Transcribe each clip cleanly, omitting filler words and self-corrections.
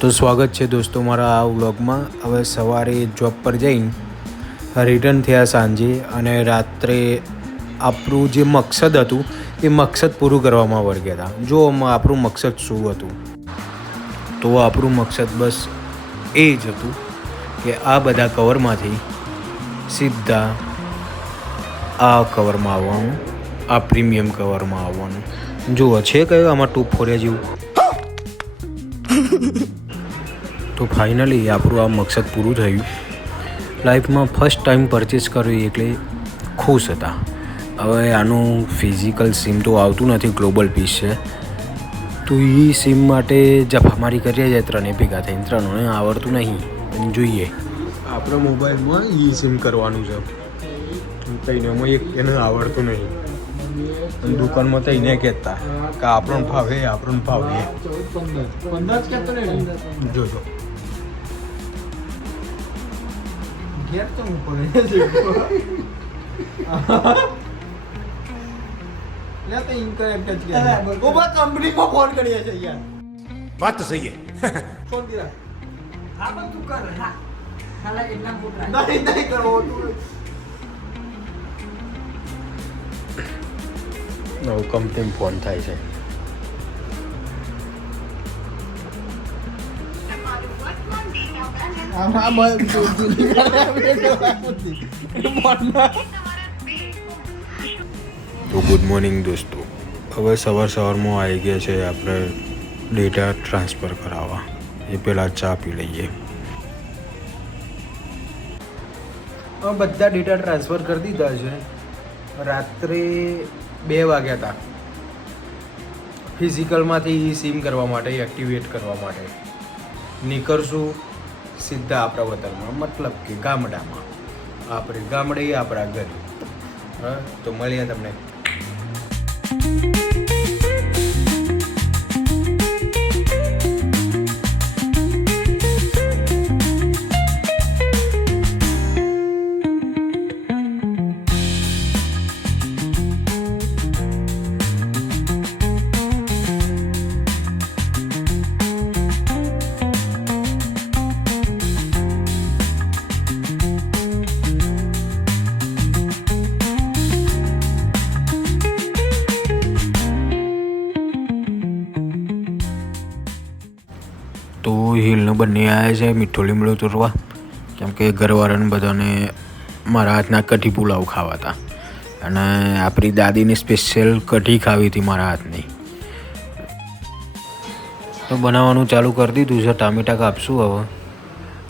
તો સ્વાગત છે દોસ્તો મારા આ વ્લોગમાં. હવે સવારે જોબ પર જઈને રિટર્ન થયા સાંજે, અને રાત્રે આપણું જે મકસદ હતું એ મકસદ પૂરું કરવામાં વળગ્યા હતા. જો આપણું મકસદ શું હતું, તો આપણું મકસદ બસ એ જ હતું કે આ બધા કવરમાંથી સીધા આ કવરમાં આવવાનું, આ પ્રીમિયમ કવરમાં આવવાનું. જુઓ છે કયો આમાં ટૂપ ફોર્યા જેવું. તો ફાઇનલી આપણું આ મકસદ પૂરું થયું. લાઈફમાં ફર્સ્ટ ટાઈમ પરચેસ કર્યું એટલે ખુશ હતા. હવે આનું ફિઝિકલ સિમ તો આવતું નથી, ગ્લોબલ પીસ છે. તો એ સિમ માટે જફામારી કરીએ છીએ ત્રણે ભેગા થઈને. ત્રણોને આવડતું નહીં, પણ જોઈએ. આપણા મોબાઈલમાં ઈ સિમ કરવાનું છે, તઈનામાં એક એને આવડતું નહીં. અને દુકાનમાં તો એને કહેતા કે આપણને ભાવે જોજો. ઘેર તો કંપની માં ફોન કરીએ છે યાર. बात तो सही है. ફોન દીરા આ પણ તું કર હા ખાલા એટલા મોટા નહીં કરવો તું. નવું કંપની ફોન થાય છે. તો ગુડ મોર્નિંગ દોસ્તો. હવે સવારમાં આવી ગયા છે આપણે ડેટા ટ્રાન્સફર કરાવવા. એ પહેલાં ચા પી લઈએ. હવે બધા ડેટા ટ્રાન્સફર કરી દીધા છે. રાત્રે 2 વાગ્યા હતા ફિઝિકલમાંથી સિમ કરવા માટે, એક્ટિવેટ કરવા માટે. નીકળશું સીધા આપણા વતનમાં, મતલબ કે ગામડામાં. આપણે ગામડે આપણા ઘરે. હા, તો મળીએ તમને. તો હિલનો બંને આવ્યા છે મીઠો લીમડો તોડવા, કેમ કે ઘરવાળાને બધાને મારા હાથના કઢી પુલાવ ખાવા હતા. અને આપણી દાદીને સ્પેશિયલ કઢી ખાવી હતી મારા હાથની. તો બનાવવાનું ચાલુ કરી દીધું છે. ટામેટા કાપશું હવે,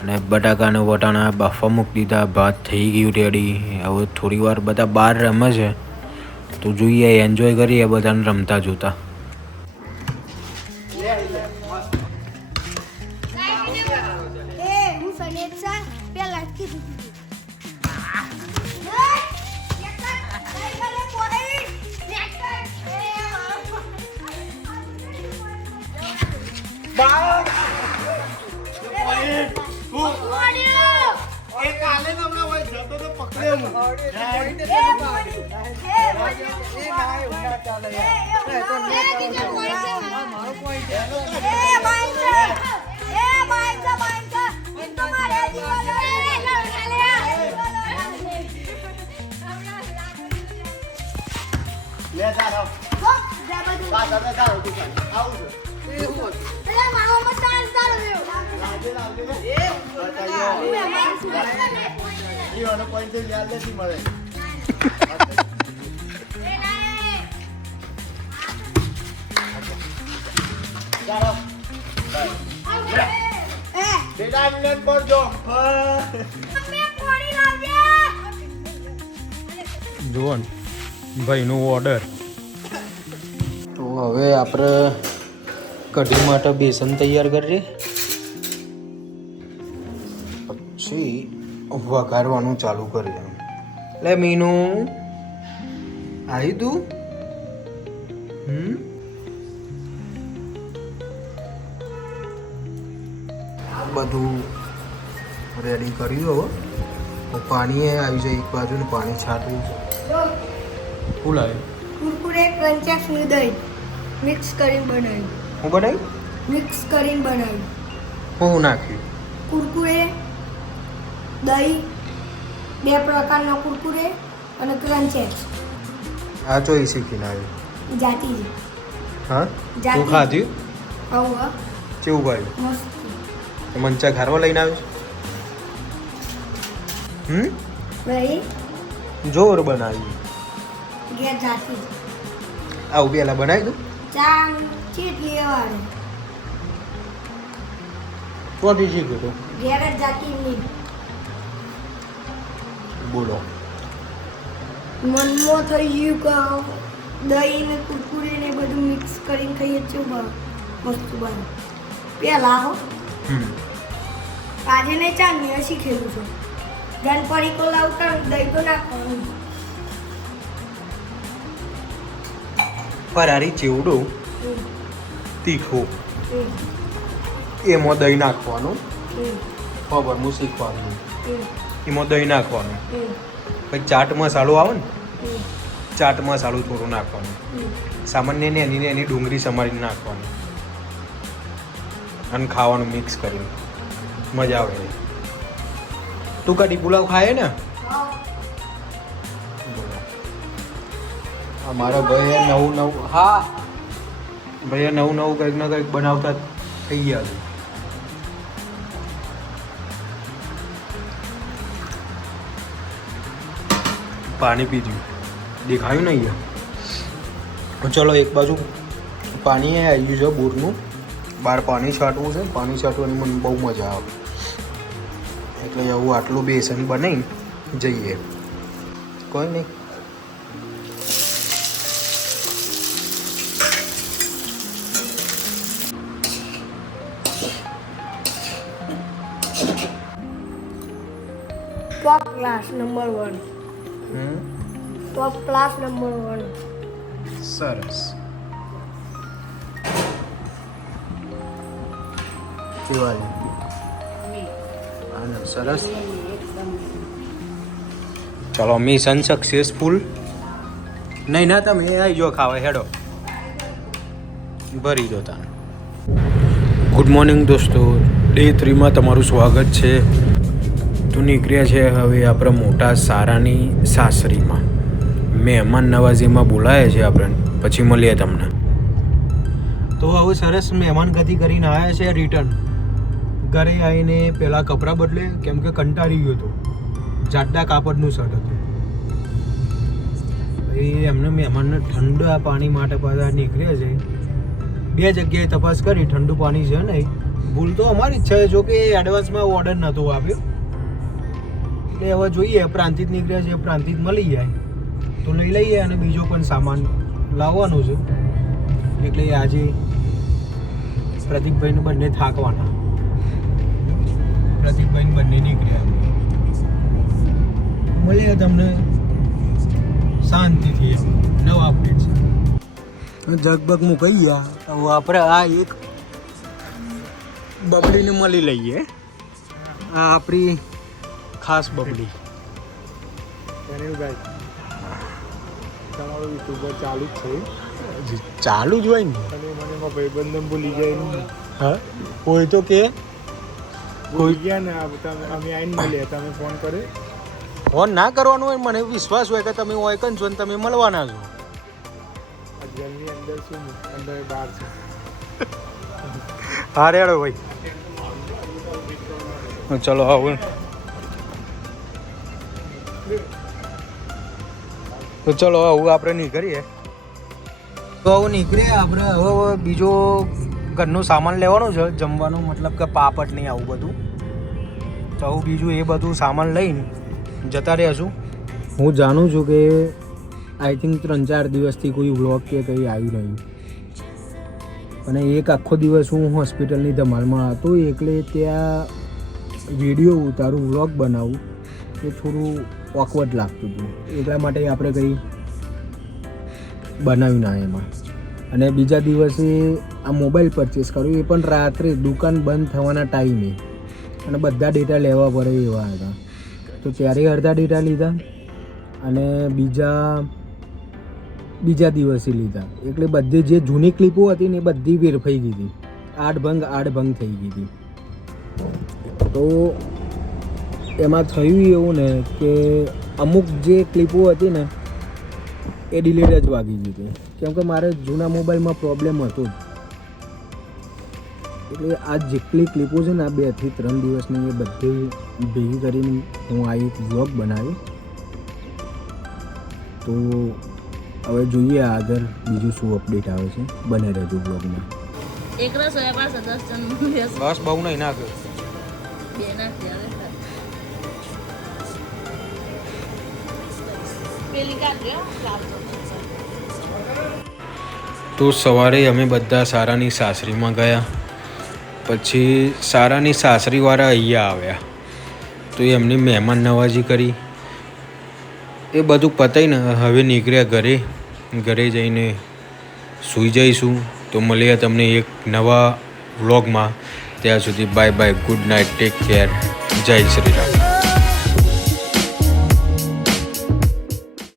અને બટાકા અને વટાણા બાફવા મૂકી દીધા. ભાત થઈ ગયું રેડી. હવે થોડી વાર બધા બહાર રમે છે, તો જોઈએ, એન્જોય કરીએ બધાને રમતા જોતા. જુઓ ભાઈનો ઓર્ડર. તો હવે આપણે કઢી માટે બેસન તૈયાર કરીએ, પછી વઘારવાનું ચાલુ કરીએ. લે મીનું આવી તું. બધું રેડી કર્યું. હવે પાણી આવી જાય એક બાજુ, ને પાણી છાંટવું છે. શું લાવ્યું? કુરકુરે ક્રંચાસનું દહીં મિક્સ કરીને બનાવ્યું. હું બનાવ્યું? મિક્સ કરીને બનાવ્યું. હું નાખ્યું કુરકુરે, દહીં, 2 પ્રકારના કુરકુરે અને ક્રન્ચેસ આ ચોઈ શીખીને આવ્યું જાતી જ હા જાતી. તું ખાધ્યું આવું કેવું ભાઈ મસ્ત મંચા ઘરવા લઈને આવ્યો દહીં જોર બનાવ્યું ઘેર જાતી જ આવું પેલા બનાવી દઉં ચા ચેટલી વાળે ચોથી શીખ્યું તું ઘેર જ જાતી નહીં. બોલો મનમાં થઈ ગયું કે દહીં ને કુરકુરે ને બધું મિક્સ કરીને ખાઈએ છે મસ્ત બને પેલા હો આજે નહીં ચા મેં શીખેલું છે ગણપડી કો લાવતા દહીં તો નાખવાનું ફરારી ચેવડું તીખું એમાં દહીં નાખવાનું ખબર હું શીખવાનું એમાં દહીં નાખવાનું પછી ચાટ મસાલો આવે ને ચાટ મસાલો થોડું નાખવાનું સામાન્ય ને એની ડુંગળી સમારીને નાખવાની અને ખાવાનું મિક્સ કરીને મજા આવે તું કઢી પુલાવ ખાય ને અમારા ભાઈએ નવું હા ભાઈએ નવું કંઈક ને કંઈક બનાવતા થઈ ગયા છે પાણી પીધું દેખાયું ને અહીંયા ચલો એક બાજુ પાણી આવી ગયું છે બોરનું બહાર પાણી છાંટવું છે પાણી છાંટવાની મને બહુ મજા આવે એટલે એવું આટલું બેસન બનાવી જઈએ કોઈ નહીં top class number 1 top class number 1 સરસ સરસ ચલો મિશન સક્સેસફુલ નહીં ના તમે આવી જો ખાવા હેડો ભરી દો તાને ગુડ મોર્નિંગ દોસ્તો ડે 3માં તમારું સ્વાગત છે તો નીકળ્યા છે હવે આપણે મોટા સારાની સાસરીમાં મહેમાન નવાજીમાં બોલાયા છે આપણે પછી મળીએ તમને તો હવે સરસ મહેમાન ગતિ કરીને આવ્યા છે રિટર્ન ઘરે આવીને પહેલાં કપડાં બદલે કેમ કે કંટાળી ગયો હતો જાડા કાપડનું શર્ટ હતું પછી એમને મહેમાનને ઠંડા પાણી માટે પાછા નીકળ્યા છે 2 જગ્યાએ તપાસ કરી ઠંડુ પાણી છે નહીં ભૂલ તો અમારી જ છે જો કે એડવાન્સમાં ઓર્ડર નહોતો આપ્યો એટલે હવે જોઈએ પ્રાંતિજ નીકળ્યા છે પ્રાંતિજ મળી જાય તો લઈ લઈએ અને બીજો પણ સામાન લાવવાનો છે એટલે આજે પ્રતિકભાઈને બંને થાકવાના પ્રતિકભાઈને બંને નીકળ્યા મળીએ તમને શાંતિથી નવા અપડેટ છે જગબગ મુકાઈ ગયા હવે આપણે આ એક બબલીને મળી લઈએ આ આપણી ખાસ બબલી અનિલભાઈ તમારું યુટ્યુબર ચાલુ જ છે ચાલુ જ હોય ને અને મને મારા ભાઈબંધો ભૂલી જાય ને હા કોઈ તો કે ભૂલી ગયા ને તમે અમે આવીને મળ્યા તમે ફોન કરે ફોન ના કરવાનો હોય મને વિશ્વાસ હોય કે તમે હોય કન છો ને તમે મળવાના છો આ જેલની અંદર શું અંદર બહાર છે હા રેડો ભાઈ ચલો હવે તો ચલો હવે આપણે નીકળીએ તો હવે નીકળીએ આપણે હવે બીજો ઘરનું સામાન લેવાનું છે જમવાનું મતલબ કે પાપડ નહીં આવું બધું તો હું બીજું એ બધું સામાન લઈને જતા રહીશું હું જાણું છું કે આઈ થિંક 3-4 દિવસથી કોઈ વ્લોગ કે કંઈ આવ્યું નહીં અને એક આખો દિવસ હું હોસ્પિટલની ધમાલમાં હતો એટલે ત્યાં વિડીયો ઉતારું વ્લોગ બનાવું એ થોડું ઓકવર્ડ લાગતું હતું એટલા માટે આપણે કંઈ બનાવ્યું ના એમાં અને બીજા દિવસે આ મોબાઈલ પરચેસ કર્યું એ પણ રાત્રે દુકાન બંધ થવાના ટાઈમે અને બધા ડેટા લેવા પડે એવા હતા તો ત્યારે અડધા ડેટા લીધા અને બીજા દિવસે લીધા એટલે બધી જે જૂની ક્લિપો હતી ને એ બધી વેરફાઈ ગઈ હતી આઠ ભંગ થઈ ગઈ હતી તો એમાં થયું એવું ને કે અમુક જે ક્લિપો હતી ને એ ડિલીટ જ વાગી ગઈ હતી, કેમ કે મારે જૂના મોબાઈલમાં પ્રોબ્લેમ હતો જ. એટલે આ જેટલી ક્લિપો છે ને આ 2 થી 3 દિવસની એ બધી ભેગી કરીને હું આ એક વ્લોગ બનાવી. તો હવે જોઈએ આગળ બીજું શું અપડેટ આવે છે. બને રહેજો બ્લોગમાં. એક રસ હોય પાસે 10 જણ બસ બહુ નહીં નાખ. બે નાખ ત્યારે પેલી કાઢ્યો ચાલતો. તો સવારે અમે બધા સારાની સાસરીમાં ગયા, પછી સારાની સાસરીવાળા અહીંયા આવ્યા તો એમની મહેમાન નવાજી કરી. એ બધું પતાઈને હવે નીકળ્યા ઘરે જઈને સૂઈ જઈશું. તો મળીએ તમને એક નવા વ્લોગમાં. ત્યાં સુધી bye bye, good night, take care, જય શ્રી રામ.